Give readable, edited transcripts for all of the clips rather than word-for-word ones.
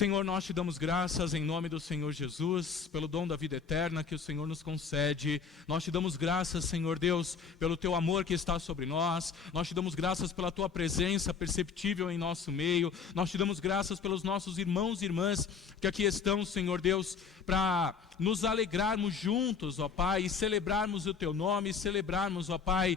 Senhor, nós te damos graças em nome do Senhor Jesus, pelo dom da vida eterna que o Senhor nos concede. Nós te damos graças, Senhor Deus, pelo teu amor que está sobre nós. Nós te damos graças pela tua presença perceptível em nosso meio. Nós te damos graças pelos nossos irmãos e irmãs que aqui estão, Senhor Deus, para nos alegrarmos juntos, ó Pai, e celebrarmos o teu nome, celebrarmos, ó Pai,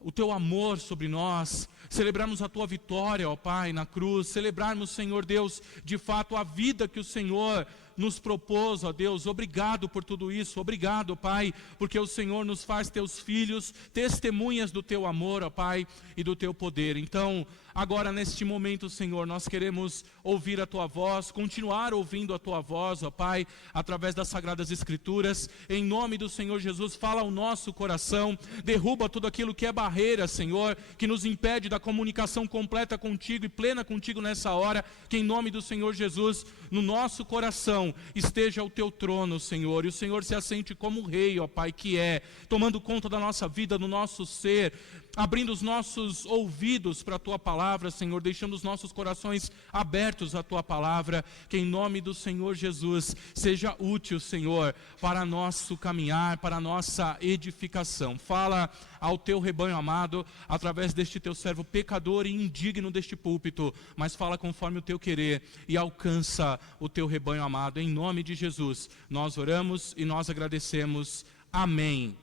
o teu amor sobre nós, celebrarmos a tua vitória, ó Pai, na cruz, celebrarmos, Senhor Deus, de fato a vida que o Senhor nos propôs, ó Deus. Obrigado por tudo isso, obrigado, Pai, porque o Senhor nos faz teus filhos, testemunhas do teu amor, ó Pai, e do teu poder. Então, agora neste momento, Senhor, nós queremos ouvir a tua voz, continuar ouvindo a tua voz, ó Pai, através das Sagradas Escrituras. Em nome do Senhor Jesus, fala ao nosso coração, derruba tudo aquilo que é barreira, Senhor, que nos impede da comunicação completa contigo e plena contigo nessa hora. Que em nome do Senhor Jesus, no nosso coração esteja o teu trono, Senhor, e o Senhor se assente como rei, ó Pai, que é, tomando conta da nossa vida, do nosso ser, abrindo os nossos ouvidos para a tua palavra, Senhor, deixando os nossos corações abertos à tua palavra. Que em nome do Senhor Jesus seja útil, Senhor, para nosso caminhar, para a nossa edificação. Fala ao teu rebanho amado, através deste teu servo pecador e indigno deste púlpito, mas fala conforme o teu querer e alcança o teu rebanho amado. Em nome de Jesus, nós oramos e nós agradecemos. Amém.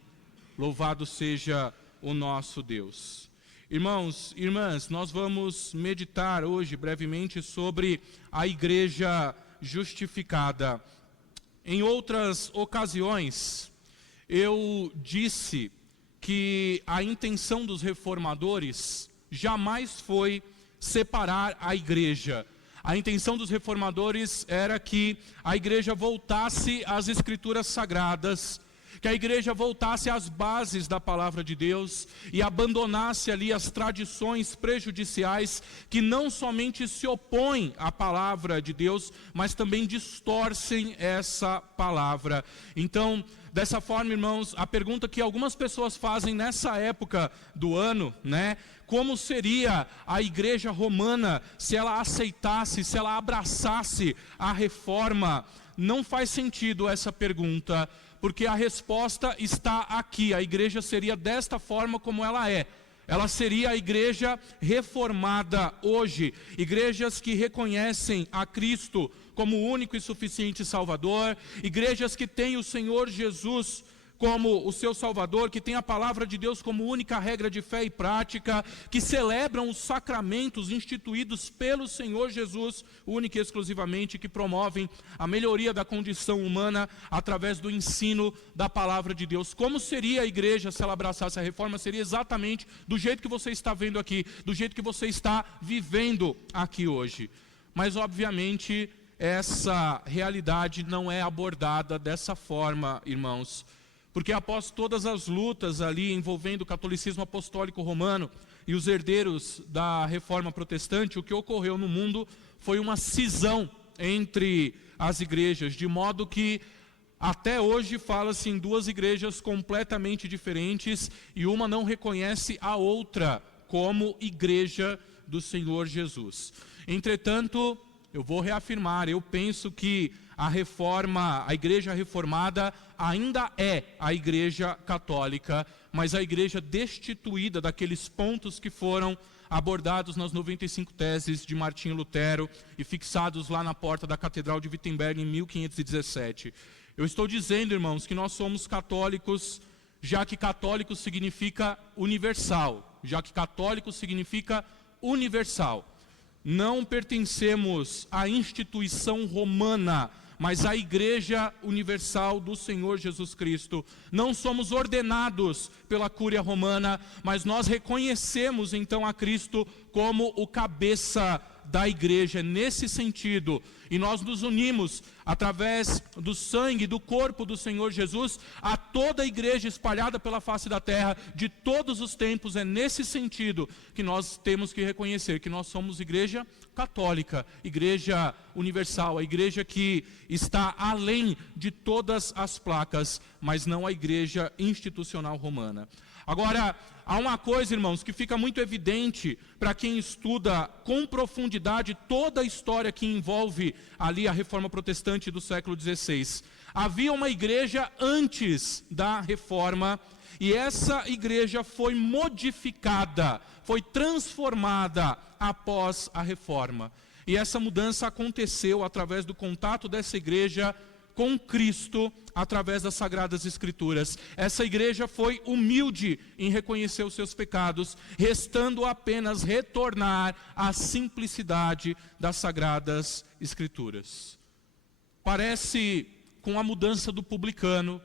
Louvado seja o nosso Deus. Irmãos, irmãs, nós vamos meditar hoje brevemente sobre a igreja justificada. Em outras ocasiões, eu disse que a intenção dos reformadores jamais foi separar a igreja. A intenção dos reformadores era que a igreja voltasse às Escrituras Sagradas, que a igreja voltasse às bases da palavra de Deus e abandonasse ali as tradições prejudiciais que não somente se opõem à palavra de Deus, mas também distorcem essa palavra. Então, dessa forma, irmãos, a pergunta que algumas pessoas fazem nessa época do ano, né? Como seria a igreja romana se ela aceitasse, se ela abraçasse a reforma? Não faz sentido essa pergunta, porque a resposta está aqui. A igreja seria desta forma como ela é. Ela seria a igreja reformada hoje. Igrejas que reconhecem a Cristo como o único e suficiente Salvador. Igrejas que têm o Senhor Jesus como o seu Salvador, que tem a palavra de Deus como única regra de fé e prática, que celebram os sacramentos instituídos pelo Senhor Jesus, única e exclusivamente, que promovem a melhoria da condição humana através do ensino da palavra de Deus. Como seria a igreja se ela abraçasse a reforma? Seria exatamente do jeito que você está vendo aqui, do jeito que você está vivendo aqui hoje. Mas obviamente essa realidade não é abordada dessa forma, irmãos. Porque após todas as lutas ali envolvendo o catolicismo apostólico romano e os herdeiros da reforma protestante, o que ocorreu no mundo foi uma cisão entre as igrejas, de modo que até hoje fala-se em duas igrejas completamente diferentes e uma não reconhece a outra como igreja do Senhor Jesus. Entretanto, eu vou reafirmar, eu penso que a igreja reformada ainda é a igreja católica, mas a igreja destituída daqueles pontos que foram abordados nas 95 teses de Martinho Lutero e fixados lá na porta da Catedral de Wittenberg em 1517. Eu estou dizendo, irmãos, que nós somos católicos, já que católico significa universal, Não pertencemos à instituição romana, mas à Igreja Universal do Senhor Jesus Cristo. Não somos ordenados pela Cúria Romana, mas nós reconhecemos então a Cristo como o cabeça da igreja, nesse sentido, e nós nos unimos através do sangue, do corpo do Senhor Jesus, a toda a igreja espalhada pela face da terra, de todos os tempos. É nesse sentido que nós temos que reconhecer que nós somos igreja católica, igreja universal, a igreja que está além de todas as placas, mas não a igreja institucional romana. Agora, há uma coisa, irmãos, que fica muito evidente para quem estuda com profundidade toda a história que envolve ali a Reforma Protestante do século XVI. Havia uma igreja antes da Reforma, e essa igreja foi modificada, foi transformada após a Reforma. E essa mudança aconteceu através do contato dessa igreja com Cristo, através das Sagradas Escrituras. Essa igreja foi humilde em reconhecer os seus pecados, restando apenas retornar à simplicidade das Sagradas Escrituras. Parece com a mudança do publicano,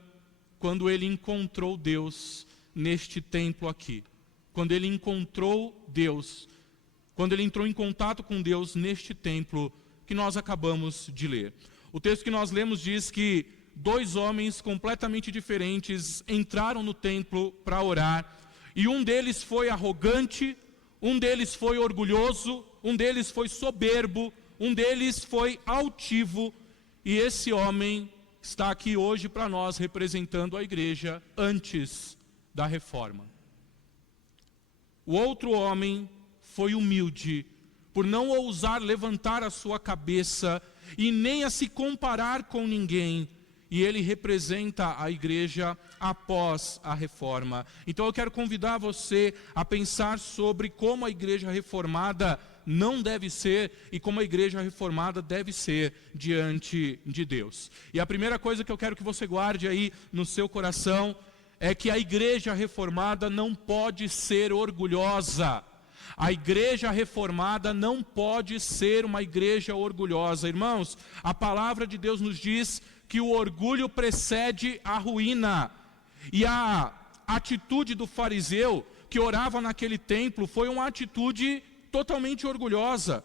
quando ele encontrou Deus neste templo aqui. Quando ele encontrou Deus, quando ele entrou em contato com Deus neste templo que nós acabamos de ler. O texto que nós lemos diz que 2 homens completamente diferentes entraram no templo para orar, e um deles foi arrogante, um deles foi orgulhoso, um deles foi soberbo, um deles foi altivo, e esse homem está aqui hoje para nós representando a igreja antes da reforma. O outro homem foi humilde, por não ousar levantar a sua cabeça e nem a se comparar com ninguém, e ele representa a igreja após a reforma. Então eu quero convidar você a pensar sobre como a igreja reformada não deve ser e como a igreja reformada deve ser diante de Deus. E a primeira coisa que eu quero que você guarde aí no seu coração é que a igreja reformada não pode ser orgulhosa. A igreja reformada não pode ser uma igreja orgulhosa. Irmãos, a palavra de Deus nos diz que o orgulho precede a ruína. E a atitude do fariseu que orava naquele templo foi uma atitude totalmente orgulhosa.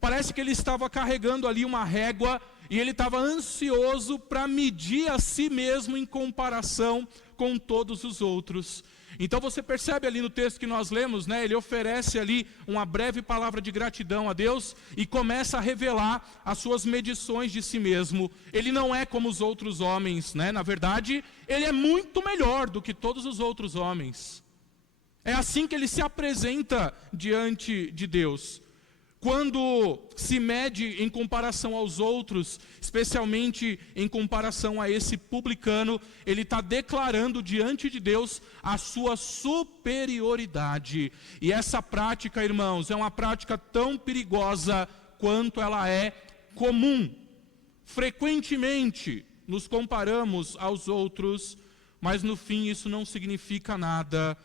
Parece que ele estava carregando ali uma régua e ele estava ansioso para medir a si mesmo em comparação com todos os outros. Então você percebe ali no texto que nós lemos, né? Ele oferece ali uma breve palavra de gratidão a Deus e começa a revelar as suas medições de si mesmo. Ele não é como os outros homens, né? Na verdade, ele é muito melhor do que todos os outros homens. É assim que ele se apresenta diante de Deus. Quando se mede em comparação aos outros, especialmente em comparação a esse publicano, ele está declarando diante de Deus a sua superioridade. E essa prática, irmãos, é uma prática tão perigosa quanto ela é comum. Frequentemente nos comparamos aos outros, mas no fim isso não significa nada,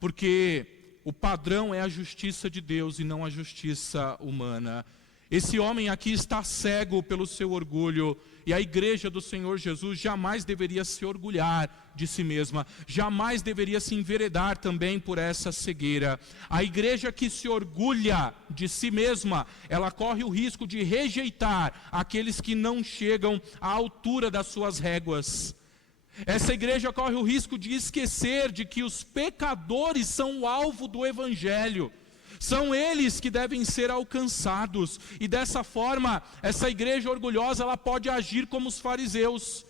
porque o padrão é a justiça de Deus e não a justiça humana. Esse homem aqui está cego pelo seu orgulho, e a igreja do Senhor Jesus jamais deveria se orgulhar de si mesma, jamais deveria se enveredar também por essa cegueira. A igreja que se orgulha de si mesma, ela corre o risco de rejeitar aqueles que não chegam à altura das suas réguas. Essa igreja corre o risco de esquecer de que os pecadores são o alvo do evangelho. São eles que devem ser alcançados. E dessa forma, essa igreja orgulhosa, ela pode agir como os fariseus,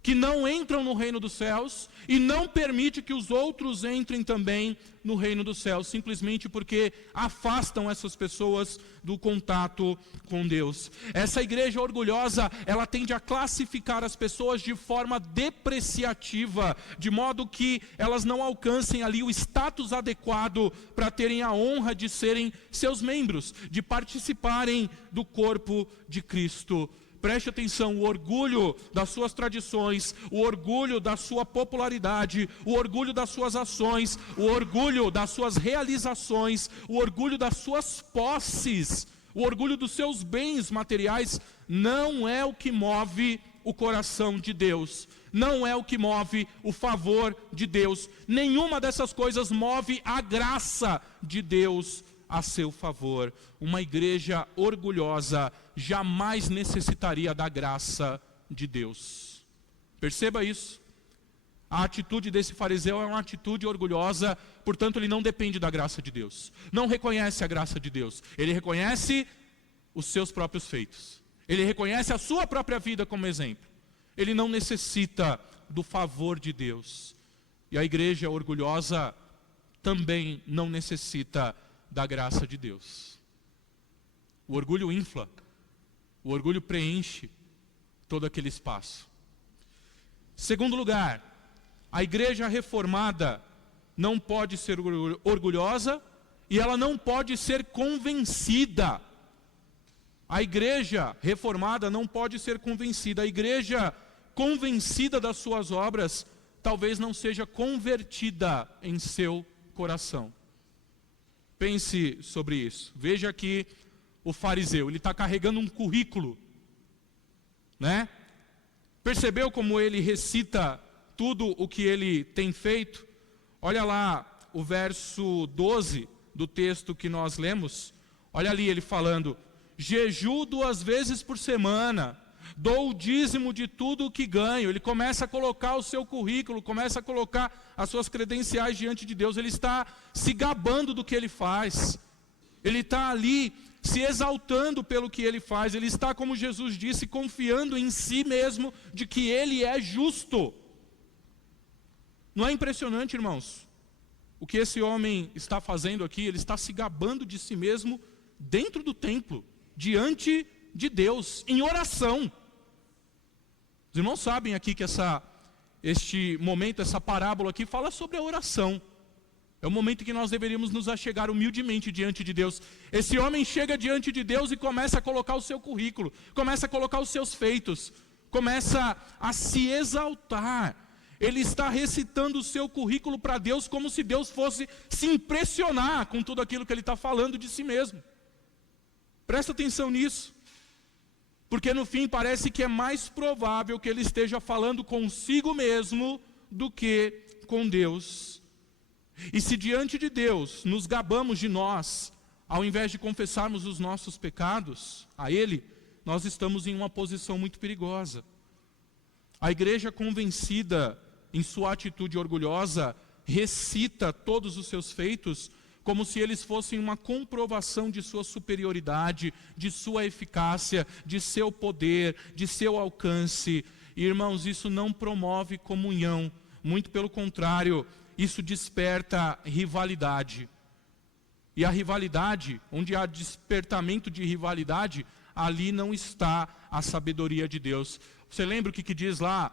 que não entram no reino dos céus e não permite que os outros entrem também no reino dos céus, simplesmente porque afastam essas pessoas do contato com Deus. Essa igreja orgulhosa, ela tende a classificar as pessoas de forma depreciativa, de modo que elas não alcancem ali o status adequado para terem a honra de serem seus membros, de participarem do corpo de Cristo. Preste atenção, o orgulho das suas tradições, o orgulho da sua popularidade, o orgulho das suas ações, o orgulho das suas realizações, o orgulho das suas posses, o orgulho dos seus bens materiais, não é o que move o coração de Deus, não é o que move o favor de Deus. Nenhuma dessas coisas move a graça de Deus a seu favor. Uma igreja orgulhosa jamais necessitaria da graça de Deus. Perceba isso. A atitude desse fariseu é uma atitude orgulhosa, portanto ele não depende da graça de Deus. Não reconhece a graça de Deus. Ele reconhece os seus próprios feitos. Ele reconhece a sua própria vida como exemplo. Ele não necessita do favor de Deus. E a igreja orgulhosa também não necessita da graça de Deus. O orgulho infla, o orgulho preenche todo aquele espaço. Segundo lugar, a igreja reformada não pode ser orgulhosa e ela não pode ser convencida. A igreja reformada não pode ser convencida. A igreja convencida das suas obras talvez não seja convertida em seu coração. Pense sobre isso. Veja aqui o fariseu, ele está carregando um currículo, né? Percebeu como ele recita tudo o que ele tem feito? Olha lá o verso 12 do texto que nós lemos. Olha ali ele falando: jejuo 2 vezes por semana, dou o dízimo de tudo o que ganho. Ele começa a colocar o seu currículo, começa a colocar as suas credenciais diante de Deus. Ele está se gabando do que ele faz. Ele está ali se exaltando pelo que ele faz. Ele está, como Jesus disse, confiando em si mesmo de que ele é justo. Não é impressionante, irmãos, o que esse homem está fazendo aqui? Ele está se gabando de si mesmo dentro do templo, diante de Deus, em oração. Os irmãos sabem aqui que este momento, essa parábola aqui, fala sobre a oração. É o momento que nós deveríamos nos achegar humildemente diante de Deus. Esse homem chega diante de Deus e começa a colocar o seu currículo, começa a colocar os seus feitos, começa a se exaltar. Ele está recitando o seu currículo para Deus como se Deus fosse se impressionar com tudo aquilo que ele está falando de si mesmo. Presta atenção nisso, porque no fim parece que é mais provável que ele esteja falando consigo mesmo do que com Deus. E se diante de Deus nos gabamos de nós, ao invés de confessarmos os nossos pecados a Ele, nós estamos em uma posição muito perigosa. A igreja convencida em sua atitude orgulhosa, recita todos os seus feitos como se eles fossem uma comprovação de sua superioridade, de sua eficácia, de seu poder, de seu alcance. E, irmãos, isso não promove comunhão, muito pelo contrário, isso desperta rivalidade. E a rivalidade, onde há despertamento de rivalidade, ali não está a sabedoria de Deus. Você lembra o que diz lá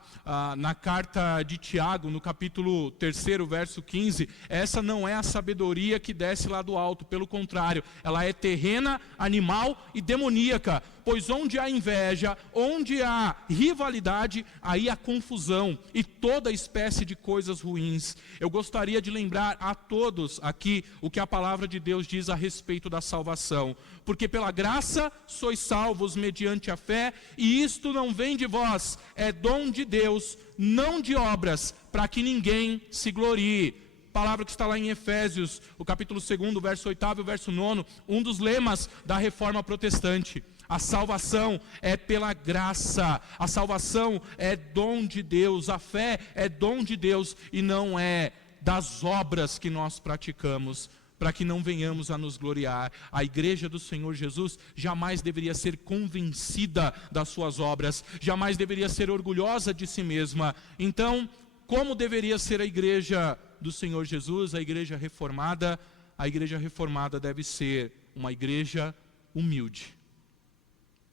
na carta de Tiago, no capítulo 3, verso 15? Essa não é a sabedoria que desce lá do alto, pelo contrário, ela é terrena, animal e demoníaca. Pois onde há inveja, onde há rivalidade, aí há confusão e toda espécie de coisas ruins. Eu gostaria de lembrar a todos aqui o que a palavra de Deus diz a respeito da salvação. Porque pela graça sois salvos mediante a fé, e isto não vem de vós, é dom de Deus, não de obras, para que ninguém se glorie. Palavra que está lá em Efésios, o capítulo 2, verso 8 e o verso 9, um dos lemas da reforma protestante. A salvação é pela graça, a salvação é dom de Deus, a fé é dom de Deus e não é das obras que nós praticamos, para que não venhamos a nos gloriar. A igreja do Senhor Jesus jamais deveria ser convencida das suas obras, jamais deveria ser orgulhosa de si mesma. Então, como deveria ser a igreja do Senhor Jesus, a igreja reformada? A igreja reformada deve ser uma igreja humilde.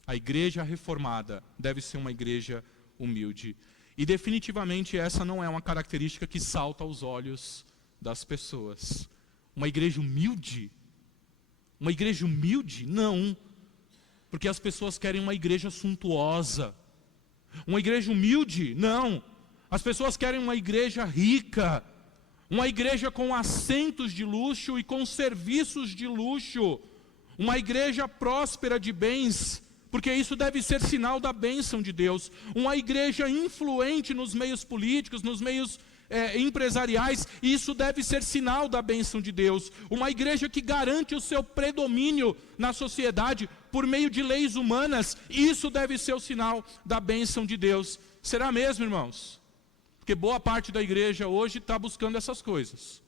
A igreja reformada deve ser uma igreja humilde. E definitivamente essa não é uma característica que salta aos olhos das pessoas. Uma igreja humilde? Uma igreja humilde? Não. Porque as pessoas querem uma igreja suntuosa. Uma igreja humilde? Não. As pessoas querem uma igreja rica. Uma igreja com assentos de luxo e com serviços de luxo. Uma igreja próspera de bens, porque isso deve ser sinal da bênção de Deus. Uma igreja influente nos meios políticos, nos meios empresariais, isso deve ser sinal da bênção de Deus. Uma igreja que garante o seu predomínio na sociedade por meio de leis humanas, isso deve ser o sinal da bênção de Deus. Será mesmo, irmãos? Porque boa parte da igreja hoje está buscando essas coisas.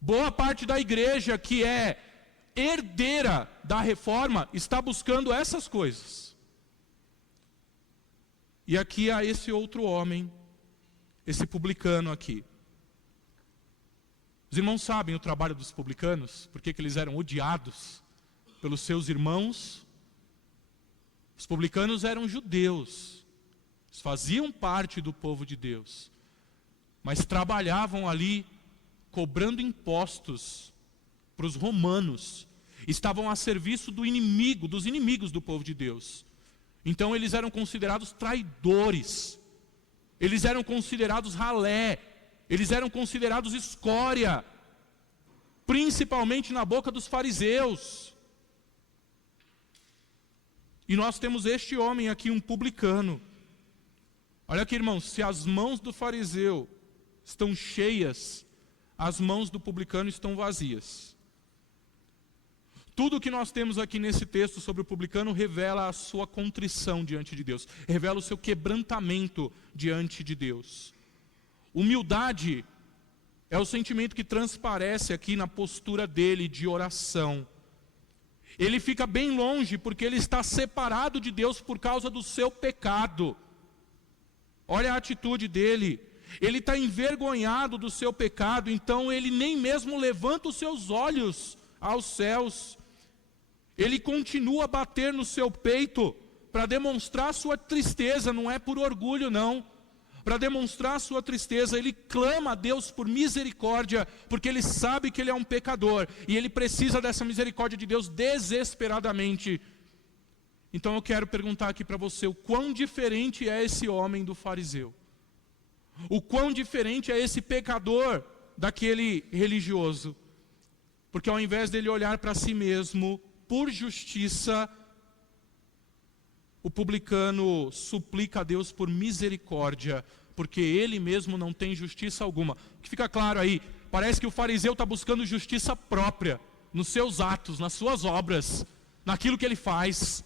Boa parte da igreja que é herdeira da reforma está buscando essas coisas. E aqui há esse outro homem, esse publicano aqui. Os irmãos sabem o trabalho dos publicanos, por que eles eram odiados pelos seus irmãos? Os publicanos eram judeus, eles faziam parte do povo de Deus, mas trabalhavam ali cobrando impostos para os romanos, estavam a serviço do inimigo, dos inimigos do povo de Deus. Então eles eram considerados traidores, eles eram considerados ralé, eles eram considerados escória, principalmente na boca dos fariseus. E nós temos este homem aqui, um publicano. Olha aqui, irmãos, se as mãos do fariseu estão cheias, as mãos do publicano estão vazias. Tudo o que nós temos aqui nesse texto sobre o publicano revela a sua contrição diante de Deus, revela o seu quebrantamento diante de Deus. Humildade é o sentimento que transparece aqui na postura dele de oração. Ele fica bem longe porque ele está separado de Deus por causa do seu pecado. Olha a atitude dele. Ele está envergonhado do seu pecado, então ele nem mesmo levanta os seus olhos aos céus. Ele continua a bater no seu peito para demonstrar sua tristeza, não é por orgulho não. Para demonstrar sua tristeza, ele clama a Deus por misericórdia, porque ele sabe que ele é um pecador, e ele precisa dessa misericórdia de Deus desesperadamente. Então eu quero perguntar aqui para você, o quão diferente é esse homem do fariseu? O quão diferente é esse pecador daquele religioso? Porque ao invés dele olhar para si mesmo, por justiça, o publicano suplica a Deus por misericórdia, porque ele mesmo não tem justiça alguma. O que fica claro aí, parece que o fariseu está buscando justiça própria, nos seus atos, nas suas obras, naquilo que ele faz,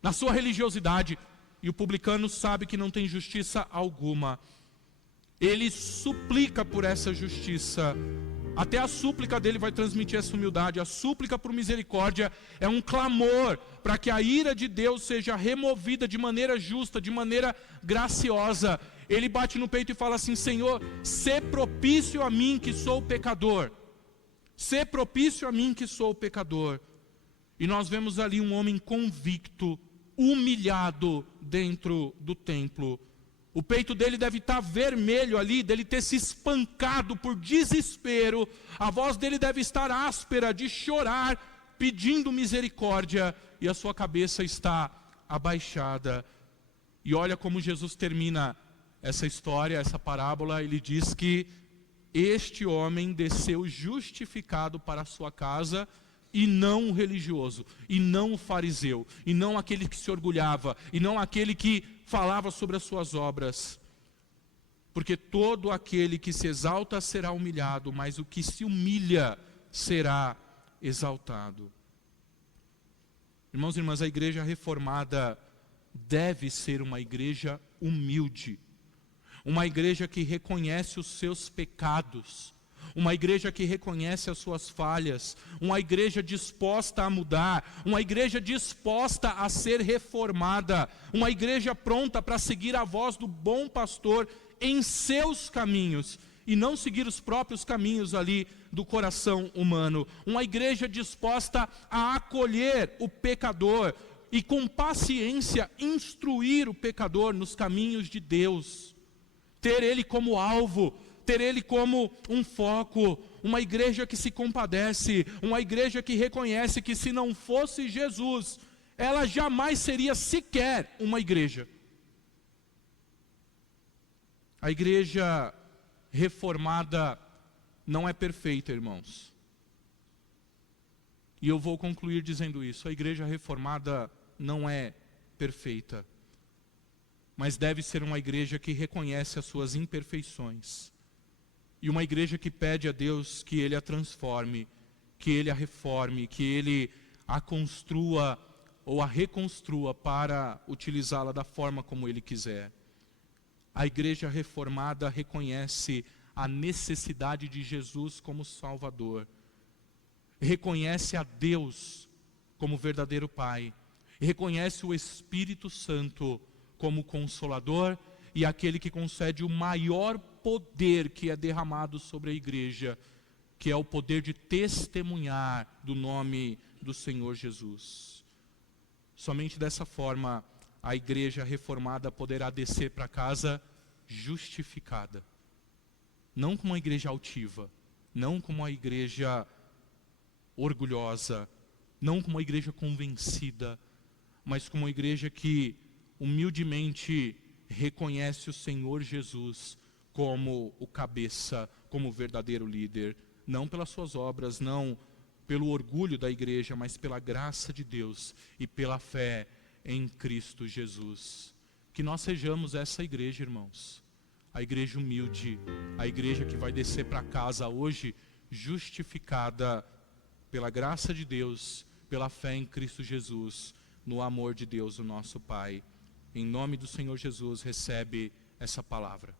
na sua religiosidade. E o publicano sabe que não tem justiça alguma. Ele suplica por essa justiça. Até a súplica dele vai transmitir essa humildade. A súplica por misericórdia é um clamor para que a ira de Deus seja removida de maneira justa, de maneira graciosa. Ele bate no peito e fala assim: Senhor, sê propício a mim que sou pecador. Sê propício a mim que sou pecador. E nós vemos ali um homem convicto, humilhado dentro do templo. O peito dele deve estar vermelho ali, dele ter se espancado por desespero. A voz dele deve estar áspera, de chorar, pedindo misericórdia. E a sua cabeça está abaixada. E olha como Jesus termina essa história, essa parábola. Ele diz que este homem desceu justificado para a sua casa, e não o religioso, e não o fariseu, e não aquele que se orgulhava, e não aquele que falava sobre as suas obras. Porque todo aquele que se exalta será humilhado, mas o que se humilha será exaltado. Irmãos e irmãs, a igreja reformada deve ser uma igreja humilde, uma igreja que reconhece os seus pecados, uma igreja que reconhece as suas falhas, uma igreja disposta a mudar, uma igreja disposta a ser reformada, uma igreja pronta para seguir a voz do bom pastor em seus caminhos, e não seguir os próprios caminhos ali do coração humano. Uma igreja disposta a acolher o pecador e com paciência instruir o pecador nos caminhos de Deus, ter ele como alvo, ter ele como um foco. Uma igreja que se compadece, uma igreja que reconhece que se não fosse Jesus, ela jamais seria sequer uma igreja. A igreja reformada não é perfeita, irmãos. E eu vou concluir dizendo isso: a igreja reformada não é perfeita, mas deve ser uma igreja que reconhece as suas imperfeições. E uma igreja que pede a Deus que Ele a transforme, que Ele a reforme, que Ele a construa ou a reconstrua para utilizá-la da forma como Ele quiser. A igreja reformada reconhece a necessidade de Jesus como Salvador. Reconhece a Deus como verdadeiro Pai. Reconhece o Espírito Santo como Consolador e aquele que concede o maior poder que é derramado sobre a igreja, que é o poder de testemunhar do nome do Senhor Jesus. Somente dessa forma a igreja reformada poderá descer para casa justificada. Não como uma igreja altiva, não como uma igreja orgulhosa, não como uma igreja convencida, mas como uma igreja que humildemente reconhece o Senhor Jesus como o cabeça, como o verdadeiro líder, não pelas suas obras, não pelo orgulho da igreja, mas pela graça de Deus e pela fé em Cristo Jesus. Que nós sejamos essa igreja, irmãos, a igreja humilde, a igreja que vai descer para casa hoje justificada pela graça de Deus, pela fé em Cristo Jesus, no amor de Deus, o nosso Pai. Em nome do Senhor Jesus, recebe essa palavra.